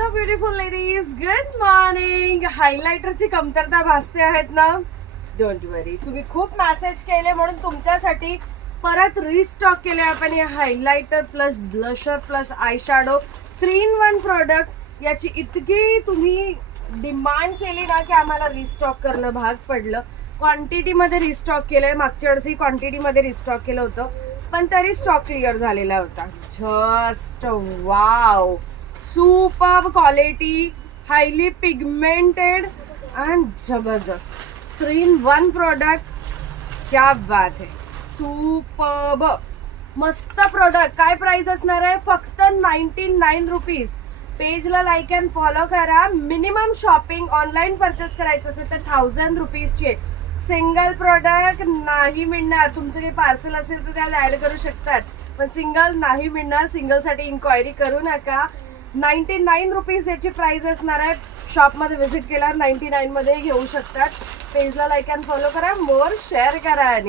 Hello beautiful ladies, good morning. हायलायटरची कमतरता भासते आहेत ना? डोंट वरी, तुम्ही खूप मेसेज केले म्हणून तुमच्यासाठी परत रिस्टॉक केले आपण हे highlighter plus blusher plus eye shadow 3-in-1 product. याची इतकी तुम्ही डिमांड केली ना की आम्हाला रिस्टॉक करणं भाग पडलं. क्वांटिटीमध्ये रिस्टॉक केलंय, मागच्या वर्षी क्वांटिटीमध्ये रिस्टॉक केलं होतं पण तरी स्टॉक क्लिअर झालेला होता. Just wow, superb quality, highly pigmented and जबरदस्त 3-in-1 प्रोडक्ट. क्या बात है, सुपर्ब मस्त प्रोडक्ट. काय प्राइस असणार आहे? फक्त 99 रुपीज. पेजला लाईक अँड फॉलो करा. मिनिमम शॉपिंग ऑनलाईन परचेस करायचं असेल तर 1000 रुपीजची. सिंगल प्रोडक्ट नाही मिळणार. तुमचं काही पार्सल असेल तर त्याला ऍड करू शकतात पण सिंगल नाही मिळणार. सिंगलसाठी इन्क्वायरी करू नका. 99 रुपीज याची प्राइस असणार आहे. शॉपमध्ये व्हिजिट केल्यावर 99 मध्ये घेऊ शकतात. पेजला लाईक अँड फॉलो करा, मोर शेअर करा.